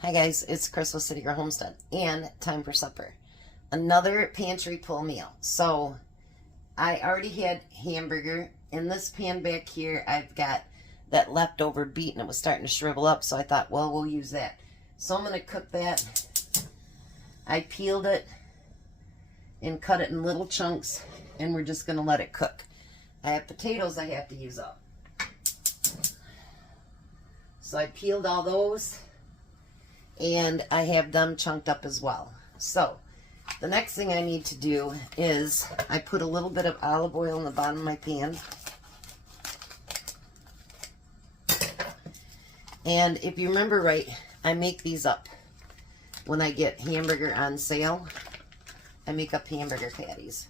Hi guys, it's Crystal City Girl Homestead and time for supper. Another pantry pull meal. So I already had hamburger. In this pan back here I've got that leftover beet and it was starting to shrivel up, so I thought, well, we'll use that. So I'm going to cook that. I peeled it and cut it in little chunks and we're just going to let it cook. I have potatoes I have to use up. So I peeled all those. And I have them chunked up as well. So the next thing I need to do is I put a little bit of olive oil in the bottom of my pan. And if you remember right, I make these up. When I get hamburger on sale, I make up hamburger patties.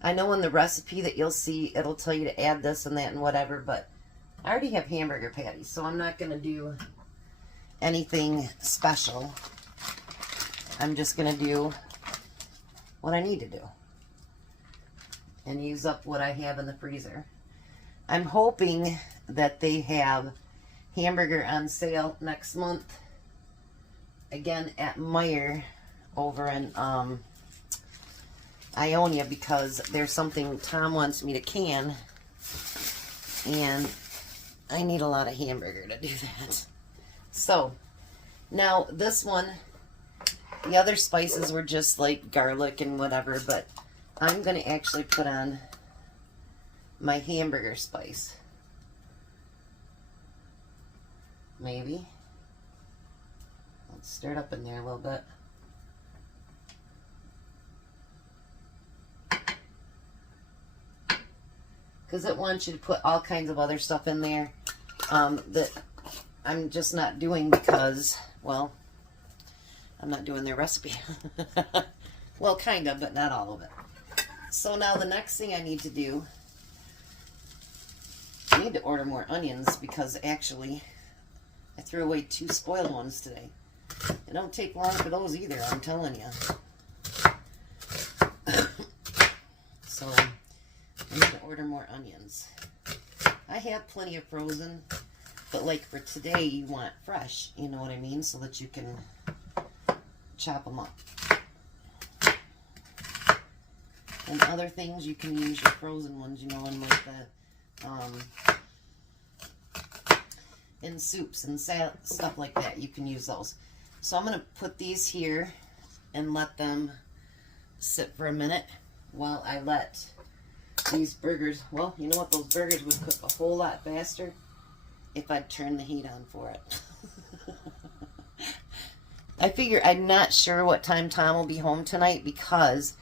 I know in the recipe that you'll see, it'll tell you to add this and that and whatever, but I already have hamburger patties, so I'm not going to do anything special. I'm just going to do what I need to do and use up what I have in the freezer. I'm hoping that they have hamburger on sale next month again at Meijer over in Ionia, because there's something Tom wants me to can and I need a lot of hamburger to do that. So, now this one, the other spices were just like garlic and whatever, but I'm going to actually put on my hamburger spice. Maybe. Let's stir it up in there a little bit. Because it wants you to put all kinds of other stuff in there that I'm just not doing because, well, I'm not doing their recipe. Well, kind of, but not all of it. So now the next thing I need to do, I need to order more onions because actually I threw away 2 spoiled ones today. It don't take long for those either, I'm telling you. So I need to order more onions. I have plenty of frozen. But like for today, you want fresh, you know what I mean? So that you can chop them up. And other things, you can use your frozen ones, you know, in like the, in soups and stuff like that. You can use those. So I'm going to put these here and let them sit for a minute while I let these burgers, well, you know what? Those burgers would cook a whole lot faster if I'd turn the heat on for it. I figure I'm not sure what time Tom will be home tonight because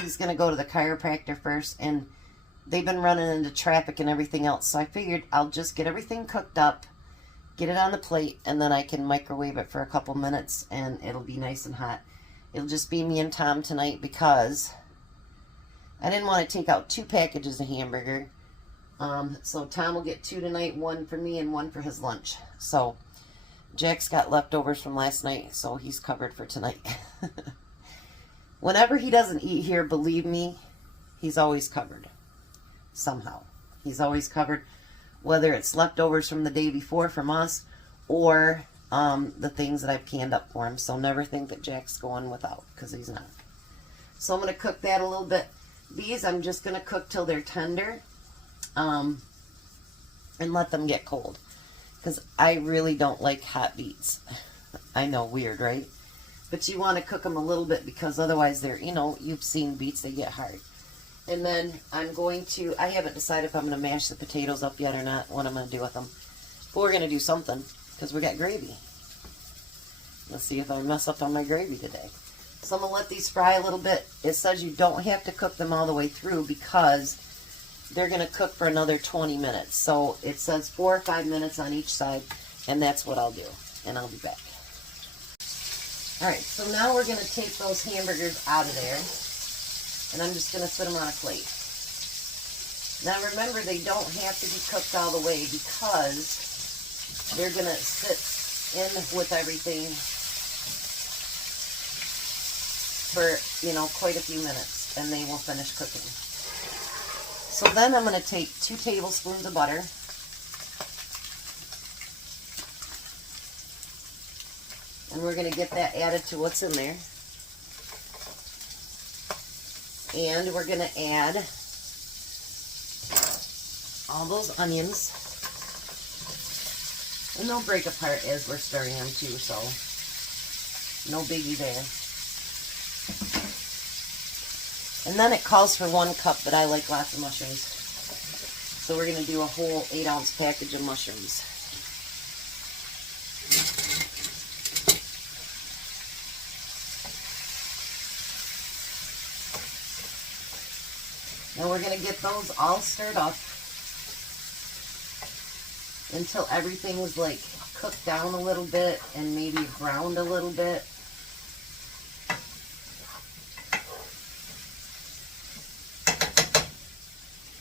he's going to go to the chiropractor first and they've been running into traffic and everything else. So I figured I'll just get everything cooked up, get it on the plate, and then I can microwave it for a couple minutes and it'll be nice and hot. It'll just be me and Tom tonight because I didn't want to take out 2 packages of hamburger. So Tom will get 2 tonight, 1 for me and 1 for his lunch. So Jack's got leftovers from last night, so he's covered for tonight. Whenever he doesn't eat here, believe me, he's always covered. Somehow. He's always covered, whether it's leftovers from the day before from us or the things that I've canned up for him. So never think that Jack's going without, because he's not. So I'm going to cook that a little bit. These I'm just going to cook till they're tender. And let them get cold, because I really don't like hot beets. I know, weird, right? But you want to cook them a little bit because otherwise they're, you know, you've seen beets, they get hard. And then I'm going to, I haven't decided if I'm going to mash the potatoes up yet or not, what I'm going to do with them. But we're going to do something because we got gravy. Let's see if I mess up on my gravy today. So I'm going to let these fry a little bit. It says you don't have to cook them all the way through because they're going to cook for another 20 minutes. So it says 4 or 5 minutes on each side, and that's what I'll do. And I'll be back. Alright, so now we're going to take those hamburgers out of there, and I'm just going to sit them on a plate. Now remember, they don't have to be cooked all the way because they're going to sit in with everything for, you know, quite a few minutes, and they will finish cooking. So then I'm going to take 2 tablespoons of butter. And we're going to get that added to what's in there. And we're going to add all those onions. And they'll break apart as we're stirring them too, so no biggie there. And then it calls for 1 cup, but I like lots of mushrooms. So we're going to do a whole 8-ounce package of mushrooms. Now we're going to get those all stirred up until everything's like cooked down a little bit and maybe browned a little bit.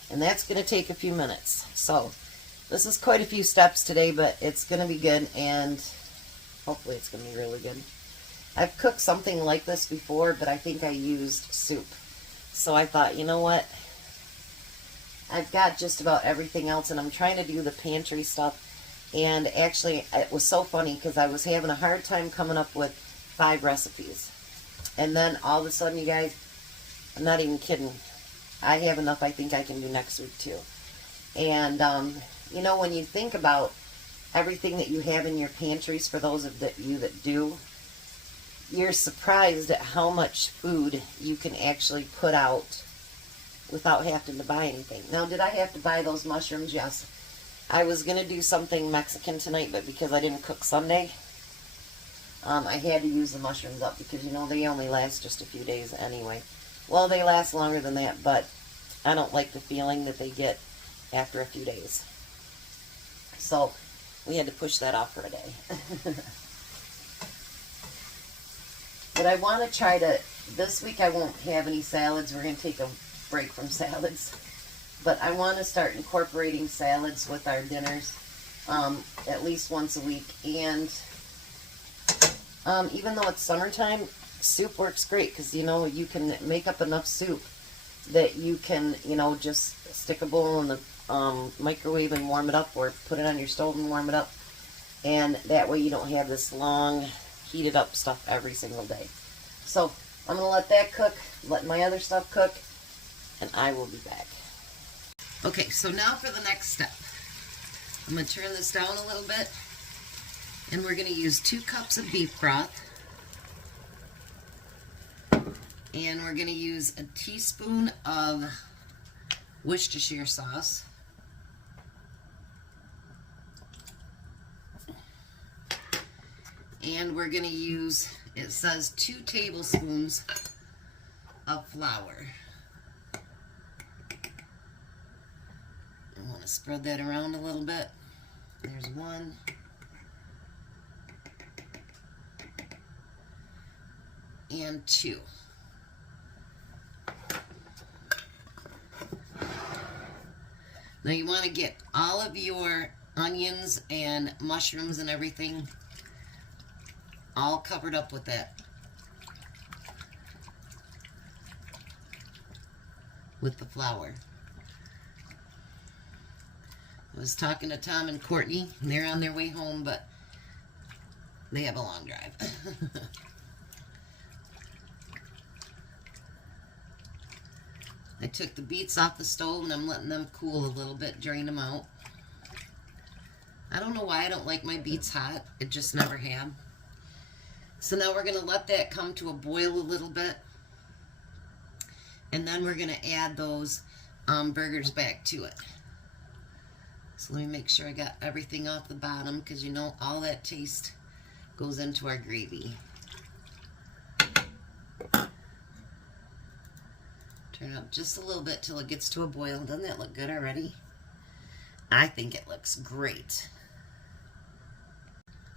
And that's going to take a few minutes. So this is quite a few steps today, but it's going to be good, and hopefully it's going to be really good. I've cooked something like this before, but I think I used soup. So I thought, you know what? I've got just about everything else, and I'm trying to do the pantry stuff. And actually, it was so funny because I was having a hard time coming up with 5 recipes. And then all of a sudden, you guys, I'm not even kidding, I have enough I think I can do next week too. And, you know, when you think about everything that you have in your pantries, for those of you that do, you're surprised at how much food you can actually put out without having to buy anything. Now, did I have to buy those mushrooms? Yes. I was going to do something Mexican tonight, but because I didn't cook Sunday, I had to use the mushrooms up because, you know, they only last just a few days anyway. Well, they last longer than that, but I don't like the feeling that they get after a few days. So we had to push that off for a day. But I want to try to, this week I won't have any salads. We're going to take a break from salads. But I want to start incorporating salads with our dinners at least once a week. And even though it's summertime, soup works great because, you know, you can make up enough soup that you can, you know, just stick a bowl in the microwave and warm it up, or put it on your stove and warm it up. And that way you don't have this long heated up stuff every single day. So I'm going to let that cook, let my other stuff cook, and I will be back. Okay, so now for the next step. I'm going to turn this down a little bit, and we're going to use 2 cups of beef broth. And we're going to use a teaspoon of Worcestershire sauce. And we're going to use, it says 2 tablespoons of flour. I want to spread that around a little bit. There's 1. And 2. Now you want to get all of your onions and mushrooms and everything all covered up with that. With the flour. I was talking to Tom and Courtney, and they're on their way home, but they have a long drive. I took the beets off the stove, and I'm letting them cool a little bit, drain them out. I don't know why I don't like my beets hot. It just never have. So now we're going to let that come to a boil a little bit. And then we're going to add those burgers back to it. So let me make sure I got everything off the bottom, because you know all that taste goes into our gravy. Turn it up just a little bit till it gets to a boil. Doesn't that look good already? I think it looks great.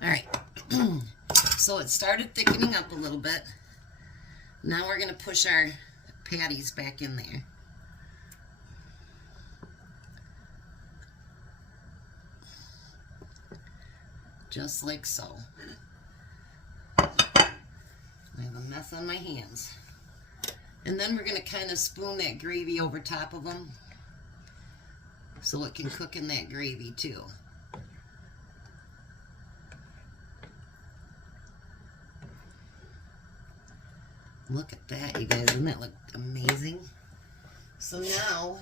Alright, so it started thickening up a little bit. Now we're going to push our patties back in there. Just like so. I have a mess on my hands. And then we're going to kind of spoon that gravy over top of them so it can cook in that gravy too. Look at that, you guys. Doesn't that look amazing? So now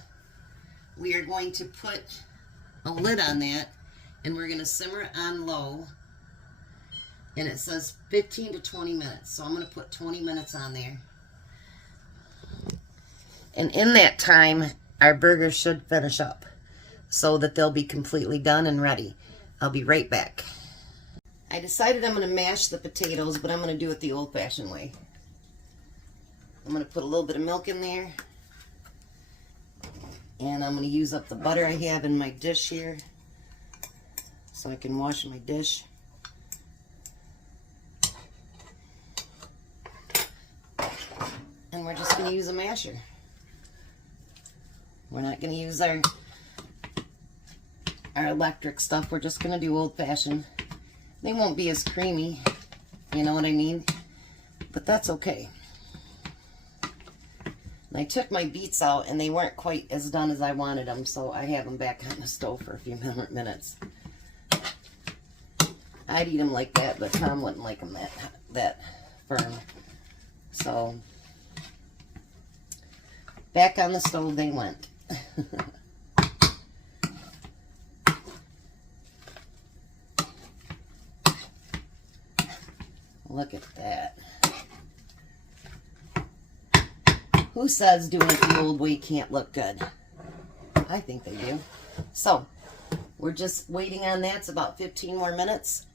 we are going to put a lid on that, and we're going to simmer it on low. And it says 15 to 20 minutes. So I'm going to put 20 minutes on there. And in that time, our burgers should finish up so that they'll be completely done and ready. I'll be right back. I decided I'm going to mash the potatoes, but I'm going to do it the old-fashioned way. I'm going to put a little bit of milk in there. And I'm going to use up the butter I have in my dish here so I can wash my dish. And we're just going to use a masher. We're not going to use our electric stuff. We're just going to do old-fashioned. They won't be as creamy, you know what I mean? But that's okay. And I took my beets out, and they weren't quite as done as I wanted them, so I have them back on the stove for a few minutes. I'd eat them like that, but Tom wouldn't like them that firm. So, back on the stove they went. Look at that. Who says doing it the old way can't look good? I think they do. So, we're just waiting on that. It's about 15 more minutes.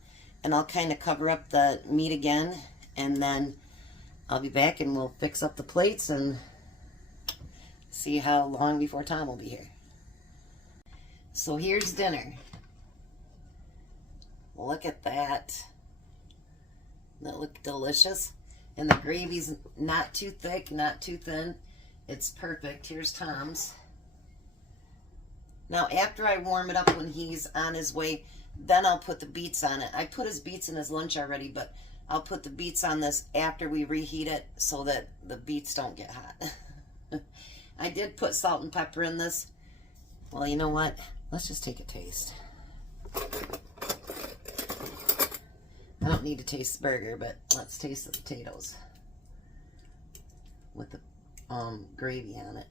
And I'll kind of cover up the meat again. And then I'll be back and we'll fix up the plates and see how long before Tom will be here. So here's dinner. Look at that. That look delicious. And the gravy's not too thick, not too thin. It's perfect. Here's Tom's. Now, after I warm it up when he's on his way, then I'll put the beets on it. I put his beets in his lunch already, but I'll put the beets on this after we reheat it so that the beets don't get hot. I did put salt and pepper in this. Well, you know what? Let's just take a taste. I don't need to taste the burger, but let's taste the potatoes with the gravy on it.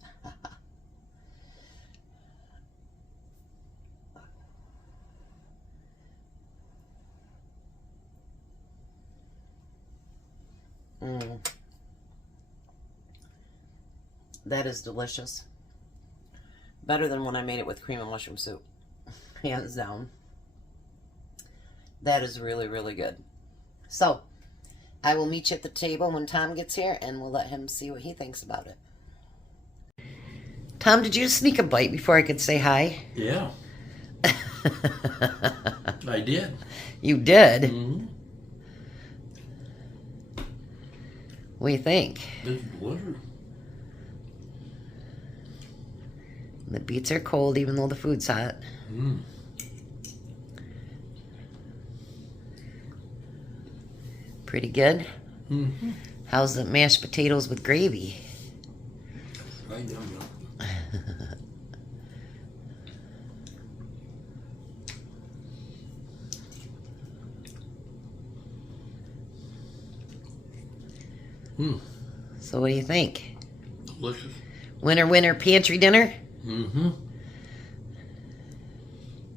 That is delicious. Better than when I made it with cream and mushroom soup. Hands down. That is really, really good. So, I will meet you at the table when Tom gets here, and we'll let him see what he thinks about it. Tom, did you sneak a bite before I could say hi? Yeah. I did. You did? Mm-hmm. What do you think? It's delicious. The beets are cold, even though the food's hot. Mm. Pretty good. Mm-hmm. How's the mashed potatoes with gravy? Right, yum, yum. So what do you think? Delicious. Winner, winner, pantry dinner? Mm-hmm.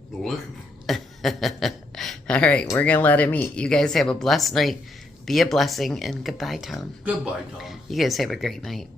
Delicious. All right, we're going to let him eat. You guys have a blessed night. Be a blessing, and goodbye, Tom. Goodbye, Tom. You guys have a great night.